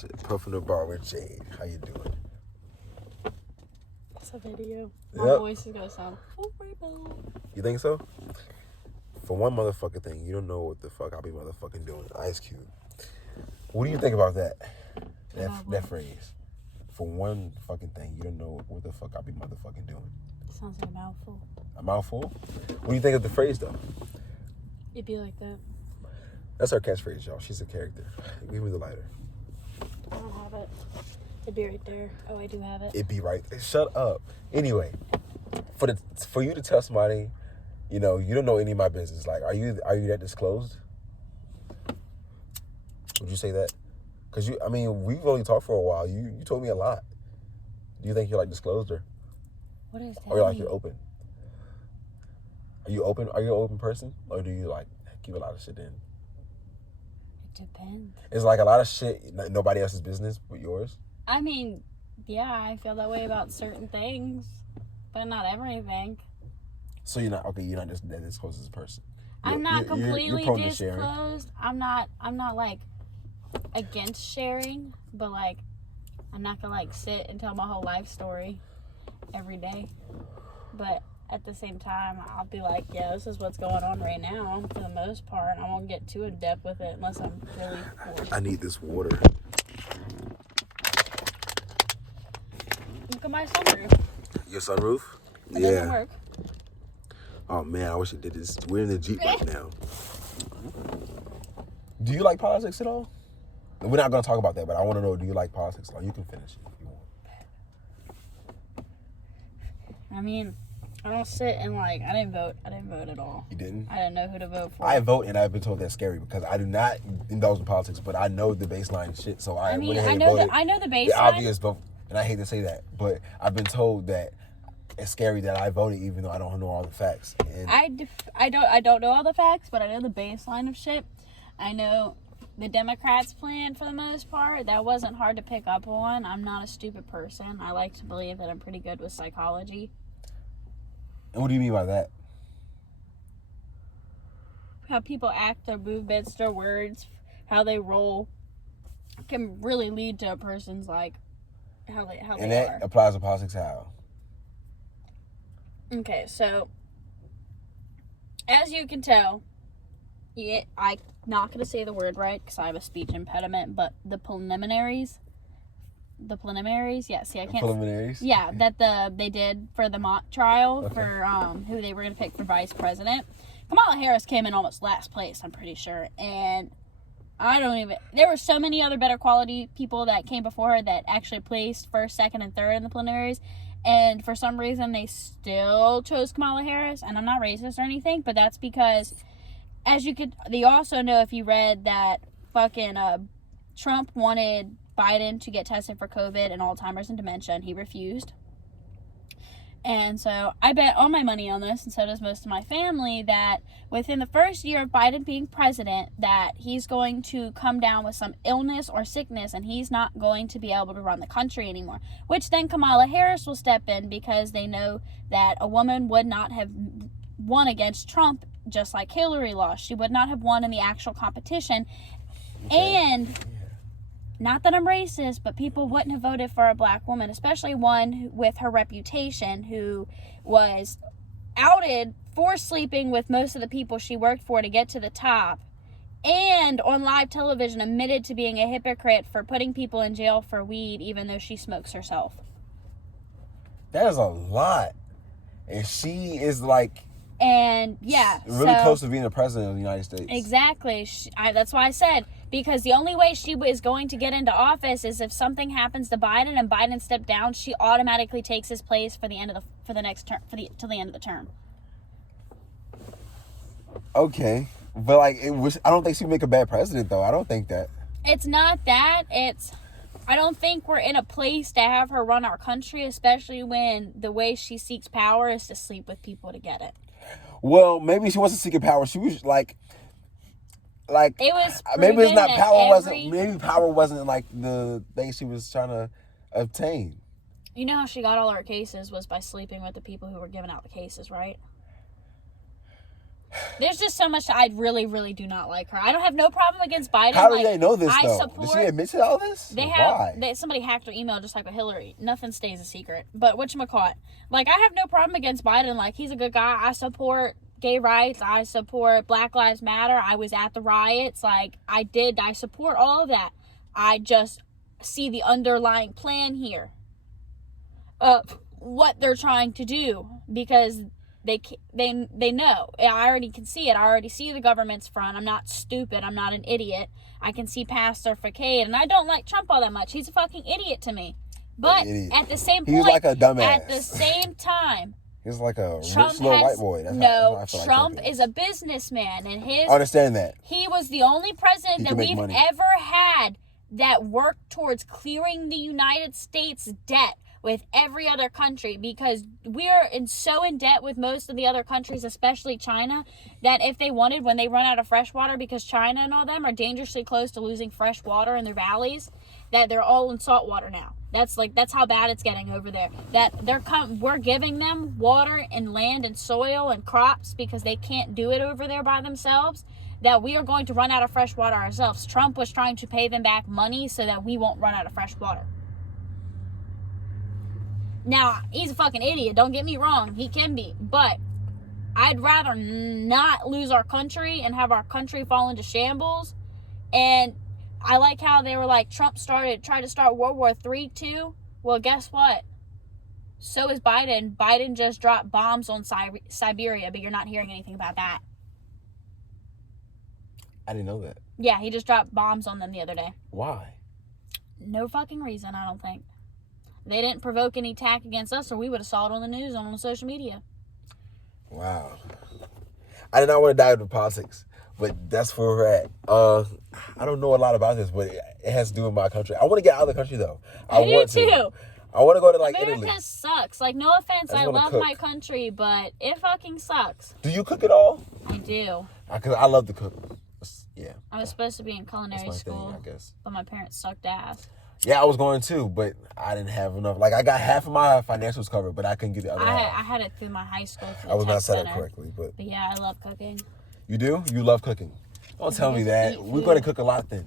shit. Puffin the Bar with Jade. How you doing? It's a video. My voice is gonna sound horrible. You think so? For one motherfucking thing, you don't know what the fuck I'll be motherfucking doing. Ice Cube. What do you think about that? That phrase. For one fucking thing, you don't know what the fuck I'll be motherfucking doing. Sounds like a mouthful. A mouthful? What do you think of the phrase, though? It'd be like that. That's our catchphrase, y'all. She's a character. Give me the lighter. I don't have it. It'd be right there. Oh, I do have it. It'd be right there. Shut up. Anyway, for you to tell somebody, you know, you don't know any of my business. Like, are you that disclosed? Would you say that? Because we've only talked for a while. You told me a lot. Do you think you're like disclosed or? What is that? Or like you're open? Are you open? Are you an open person, or do you like keep a lot of shit in? It depends. It's like a lot of shit, nobody else's business but yours. I mean, yeah, I feel that way about certain things, but not everything. So you're not just that disclosed as a person. I'm not completely you're disclosed. I'm not like against sharing, but like I'm not gonna like sit and tell my whole life story every day. But at the same time, I'll be like, yeah, this is what's going on right now for the most part. I won't get too in depth with it unless I'm really forced. I need this water. Look at my sunroof. Your sunroof? It doesn't work. Oh man, I wish it did this. We're in the Jeep right now. Do you like politics at all? We're not gonna talk about that, but I want to know: do you like politics at all? You can finish it if you want. I mean, I don't sit and like I didn't vote at all. You didn't? I didn't know who to vote for. I vote, and I've been told that's scary because I do not indulge in politics, but I know the baseline shit. So I know the baseline. The obvious vote, and I hate to say that, but I've been told that it's scary that I voted even though I don't know all the facts. And I don't know all the facts, but I know the baseline of shit. I know the Democrats' plan for the most part. That wasn't hard to pick up on. I'm not a stupid person. I like to believe that I'm pretty good with psychology. And what do you mean by that? How people act, their movements, their words, how they roll can really lead to a person's like how they are. And that applies to politics how? Okay, so as you can tell, I'm not going to say the word right because I have a speech impediment, but the preliminaries, yeah, see, I can't. Preliminaries? Yeah, that they did for the mock trial for who they were going to pick for vice president. Kamala Harris came in almost last place, I'm pretty sure, and there were so many other better quality people that came before her that actually placed first, second, and third in the preliminaries. And for some reason, they still chose Kamala Harris. And I'm not racist or anything, but that's because, they also know if you read that fucking Trump wanted Biden to get tested for COVID and Alzheimer's and dementia, and he refused. And so I bet all my money on this, and so does most of my family, that within the first year of Biden being president, that he's going to come down with some illness or sickness, and he's not going to be able to run the country anymore. Which then Kamala Harris will step in because they know that a woman would not have won against Trump just like Hillary lost. She would not have won in the actual competition. Okay. And not that I'm racist, but people wouldn't have voted for a black woman, especially one with her reputation who was outed for sleeping with most of the people she worked for to get to the top, and on live television admitted to being a hypocrite for putting people in jail for weed even though she smokes herself. That is a lot. And she is like... And yeah, really close to being the president of the United States. Exactly. That's why I said, because the only way she is going to get into office is if something happens to Biden and Biden stepped down, she automatically takes his place for the end of the next term, till the end of the term. Okay, but like I don't think she'd make a bad president though. I don't think that. It's not that. I don't think we're in a place to have her run our country, especially when the way she seeks power is to sleep with people to get it. Well, maybe she wasn't seeking power. She was like it was maybe it's not power. Maybe power wasn't like the thing she was trying to obtain. You know how she got all her cases was by sleeping with the people who were giving out the cases, right? There's just so much that I really, really do not like her. I don't have no problem against Biden. How do they know this, though? Support, Did she admit to all this? Somebody hacked her email just like with Hillary. Nothing stays a secret. But whatchamacallit? Like, I have no problem against Biden. Like, he's a good guy. I support gay rights. I support Black Lives Matter. I was at the riots. Like, I support all of that. I just see the underlying plan here of what they're trying to do, because they know. I already can see it. I already see the government's front. I'm not stupid. I'm not an idiot. I can see past their facade, and I don't like Trump all that much. He's a fucking idiot to me. But at the same point, he's like a dumbass. At the same time, he's like a rich little white boy. Trump is a businessman, and I understand that. He was the only president that we've ever had that worked towards clearing the United States debt with every other country, because we're so in debt with most of the other countries, especially China, that if they wanted, when they run out of fresh water, because China and all them are dangerously close to losing fresh water in their valleys, that they're all in salt water now. That's how bad it's getting over there. That we're giving them water and land and soil and crops because they can't do it over there by themselves. That we are going to run out of fresh water ourselves. Trump was trying to pay them back money so that we won't run out of fresh water. Now, he's a fucking idiot. Don't get me wrong. He can be. But I'd rather not lose our country and have our country fall into shambles. And I like how they were like, Trump tried to start World War III too. Well, guess what? So is Biden. Biden just dropped bombs on Siberia, but you're not hearing anything about that. I didn't know that. Yeah, he just dropped bombs on them the other day. Why? No fucking reason, I don't think. They didn't provoke any attack against us, or we would have saw it on the news, on social media. Wow. I did not want to dive into politics, but that's where we're at. I don't know a lot about this, but it has to do with my country. I want to get out of the country, though. I want to. Too. I want to go to, Italy. America sucks. Like, no offense, I love my country, but it fucking sucks. Do you cook at all? I do. Because I love to cook. Yeah. I was supposed to be in culinary school, thing, I guess. But my parents sucked ass. Yeah, I was going too, but I didn't have enough. Like, I got half of my financials covered, but I couldn't get the other half. I had it through my high school. I was not set up correctly, but yeah, I love cooking. You do? You love cooking? Don't tell me that. We're going to cook a lot then.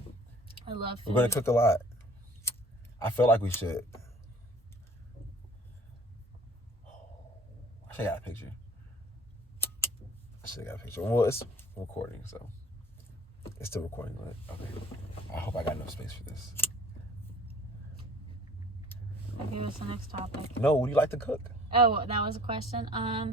I love food. We're going to cook a lot. I feel like we should. I should have got a picture. Well, it's recording, so it's still recording. But okay. I hope I got enough space for this. Okay, what's the next topic? No, what do you like to cook? Oh, that was a question. I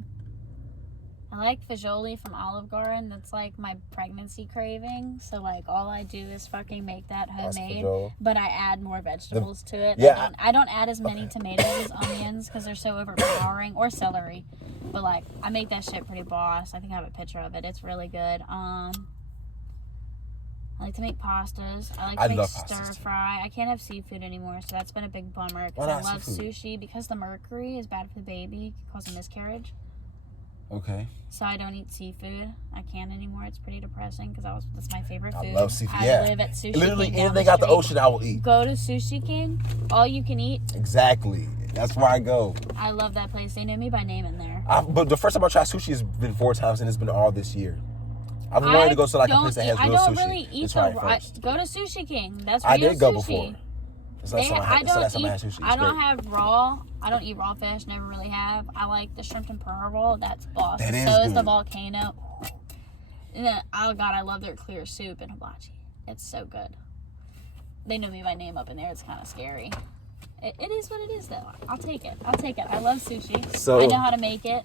like fagioli from Olive Garden. That's like my pregnancy craving. So like all I do is fucking make that homemade, but I add more vegetables to it. Yeah, I don't add as many tomatoes as onions because they're so overpowering, or celery. But like I make that shit pretty boss. I think I have a picture of it. It's really good. I like to make pastas. I like to make stir fry. I can't have seafood anymore, so that's been a big bummer. Because I love sushi. Because the mercury is bad for the baby, it can cause a miscarriage. Okay. So I don't eat seafood. I can't anymore. It's pretty depressing because that's my favorite food. I love seafood. I live at Sushi King. Literally anything out the ocean I will eat. Go to Sushi King. All you can eat. Exactly. That's where I go. I love that place. They know me by name in there. But the first time I tried sushi has been 4 times, and it's been all this year. I've been wanting to go to like a place that has real sushi. I don't really eat go to Sushi King. That's real sushi. I did go before. I don't have raw. I don't eat raw fish. Never really have. I like the shrimp and pearl roll. That's boss. So is the volcano. And then, oh god, I love their clear soup and hibachi. It's so good. They know me by name up in there. It's kind of scary. It is what it is, though. I'll take it. I love sushi. So I know how to make it.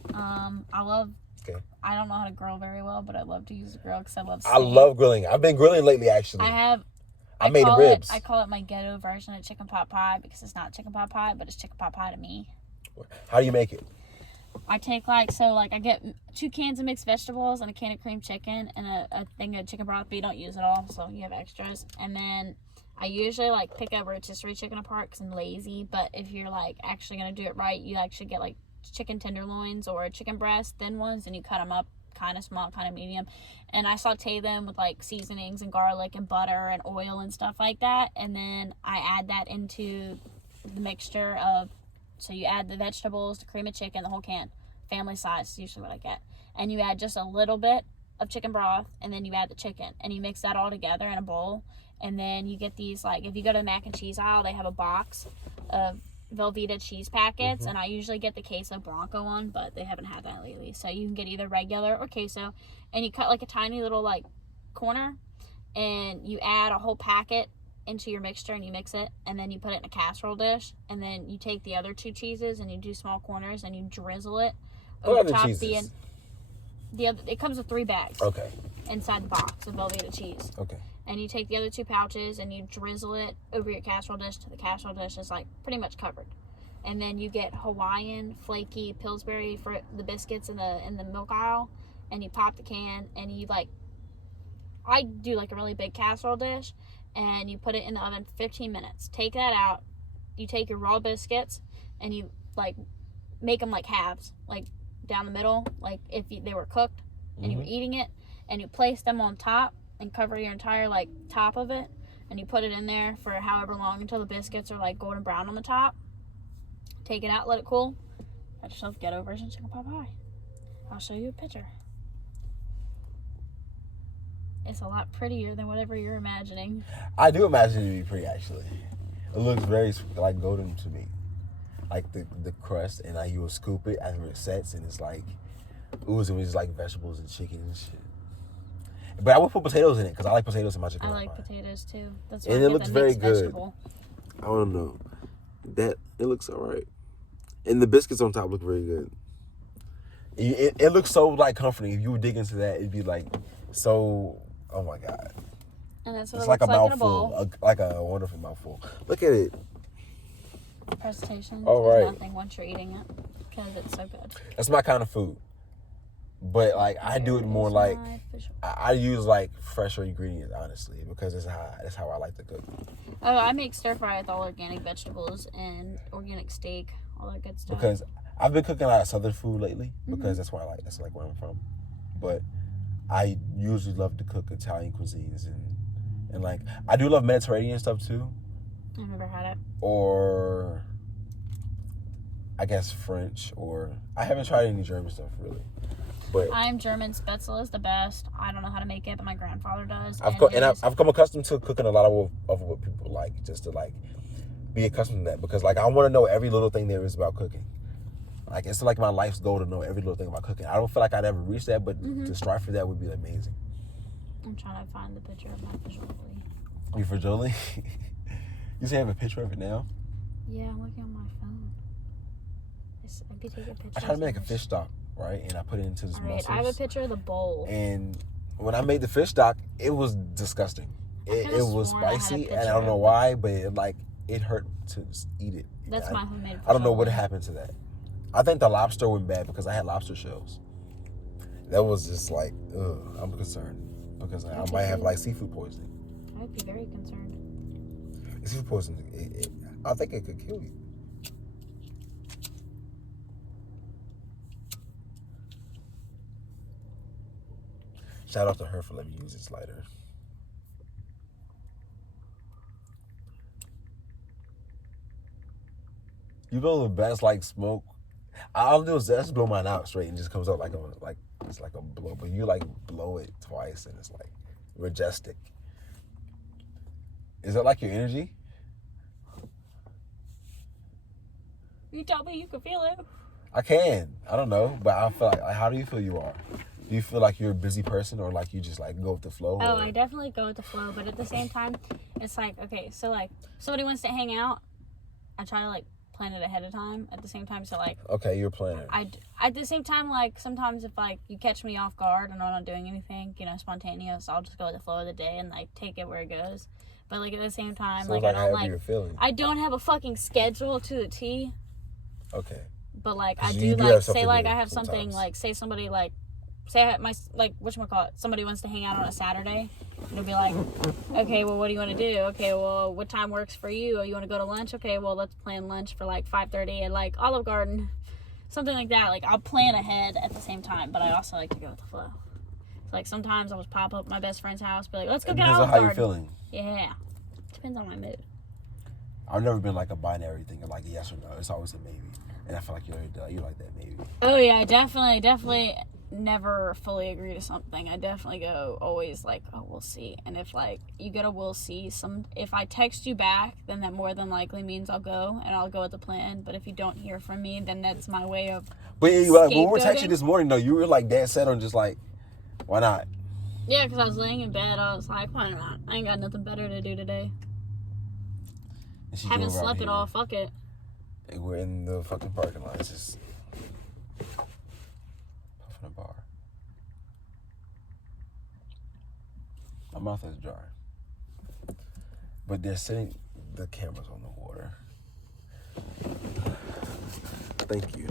I don't know how to grill very well, but I love to use a grill because I love steak. I love grilling. I've been grilling lately, actually. I made ribs. I call it my ghetto version of chicken pot pie because it's not chicken pot pie, but it's chicken pot pie to me. How do you make it? I take I get 2 cans of mixed vegetables and a can of cream chicken and a thing of chicken broth, but you don't use it all, so you have extras. And then I usually pick a rotisserie chicken apart because I'm lazy, but if you're actually going to do it right, you actually get chicken tenderloins or chicken breast, thin ones, and you cut them up kind of small, kind of medium, and I saute them with seasonings and garlic and butter and oil and stuff like that, and then I add that into the mixture of, so you add the vegetables, the cream of chicken, the whole can, family size is usually what I get, and you add just a little bit of chicken broth, and then you add the chicken, and you mix that all together in a bowl. And then you get these, like, if you go to the mac and cheese aisle, they have a box of Velveeta cheese packets, and I usually get the queso blanco one, but they haven't had that lately. So you can get either regular or queso, and you cut like a tiny little like corner, and you add a whole packet into your mixture, and you mix it, and then you put it in a casserole dish, and then you take the other 2 cheeses and you do small corners, and you drizzle it over top the other. It comes with 3 bags. Okay. Inside the box of Velveeta cheese. Okay. And you take the other 2 pouches and you drizzle it over your casserole dish till the casserole dish is like pretty much covered. And then you get Hawaiian flaky Pillsbury for the biscuits in the milk aisle, and you pop the can, and you like, I do like a really big casserole dish, and you put it in the oven for 15 minutes. Take that out. You take your raw biscuits and you like make them like halves, like down the middle, like if they were cooked and you were eating it, and you place them on top and cover your entire like top of it, and you put it in there for however long until the biscuits are like golden brown on the top. Take it out, let it cool. Got yourself ghetto version chicken pot pie. I'll show you a picture. It's a lot prettier than whatever you're imagining. I do imagine it to be pretty, actually. It looks very like golden to me, like the crust, and like you will scoop it after it sets, and it's like oozing with just like vegetables and chicken and shit. But I would put potatoes in it because I like potatoes in my chicken. I like potatoes too. That's why and it looks very good. Vegetable. I don't know. That it looks alright, and the biscuits on top look very good. It looks so like comforting. If you would dig into that, it'd be like so. Oh my god! And that's what it's it like looks a like mouthful, like a wonderful mouthful. Look at it. Presentation. All right. Nothing once you're eating it because it's so good. That's my kind of food. But like I do it more like I use like fresher ingredients, honestly, because that's how I like to cook. Oh, I make stir fry with all organic vegetables and organic steak, all that good stuff. Because I've been cooking a lot of Southern food lately because that's where where I'm from. But I usually love to cook Italian cuisines and like I do love Mediterranean stuff too. I've never had it. Or I guess French, or I haven't tried any German stuff really. But I'm German. Spätzle is the best. I don't know how to make it, but my grandfather does. I've come accustomed to cooking a lot of what people like, just to like be accustomed to that, because like I want to know every little thing there is about cooking. Like it's like my life's goal to know every little thing about cooking. I don't feel like I'd ever reach that, but to strive for that would be amazing. I'm trying to find the picture of my Jolie. You for Jolie? You say you have a picture of it now? Yeah, I'm looking on my phone. I could take a picture. I tried to make a fish stock, right? And I put it into this mussels. I have a picture of the bowl. And when I made the fish stock, it was disgusting. It was spicy, and I don't know why, but it hurt to just eat it. That's my homemade fish. I don't know what happened to that. I think the lobster went bad because I had lobster shells. That was just like, ugh, I'm concerned because I might have like seafood poisoning. I would be very concerned. Seafood poisoning, I think it could kill you. Shout out to her for letting me use this lighter. You know the best like smoke. I'll do is just blow mine out straight and just comes out like it's like a blow. But you like blow it twice and it's like majestic. Is that like your energy? You told me you could feel it. I can. I don't know, but I feel like how do you feel you are? Do you feel like you're a busy person, or like you just like go with the flow? Oh, I definitely go with the flow, but at the same time, it's like, okay, so like somebody wants to hang out, I try to like plan it ahead of time. At the same time, so like okay, you're a planner. At the same time, like sometimes if like you catch me off guard and I'm not doing anything, spontaneous, I'll just go with the flow of the day and like take it where it goes. But like at the same time, so like I don't have a fucking schedule to the T. Okay. But like I do like say like I have something like say somebody like say I have my like whatchamacallit, somebody wants to hang out on a Saturday, and it'll be like, okay, well what do you want to do? Okay, well what time works for you? Or you want to go to lunch? Okay, well let's plan lunch for like 5:30 at like Olive Garden, something like that. Like I'll plan ahead at the same time, but I also like to go with the flow. So, like sometimes I'll just pop up at my best friend's house, be like, let's go get Olive Garden. Depends on how you're feeling. Yeah, depends on my mood. I've never been like a binary thing of like yes or no. It's always a maybe. And I feel like you're like that maybe. Oh yeah, definitely. never fully agree to something. I definitely go always like, oh, we'll see. And if like you get a we'll see, if I text you back, then that more than likely means I'll go and I'll go with the plan. But if you don't hear from me, then that's my way of. But yeah, when we were texting this morning though, you were like dead set on just like, why not? Yeah, because I was laying in bed. I was like, why not? I ain't got nothing better to do today. Haven't slept at all. Fuck it. We're in the fucking parking lot. It's just puffing a bar. My mouth is dry. But they're setting the cameras on the water. Thank you.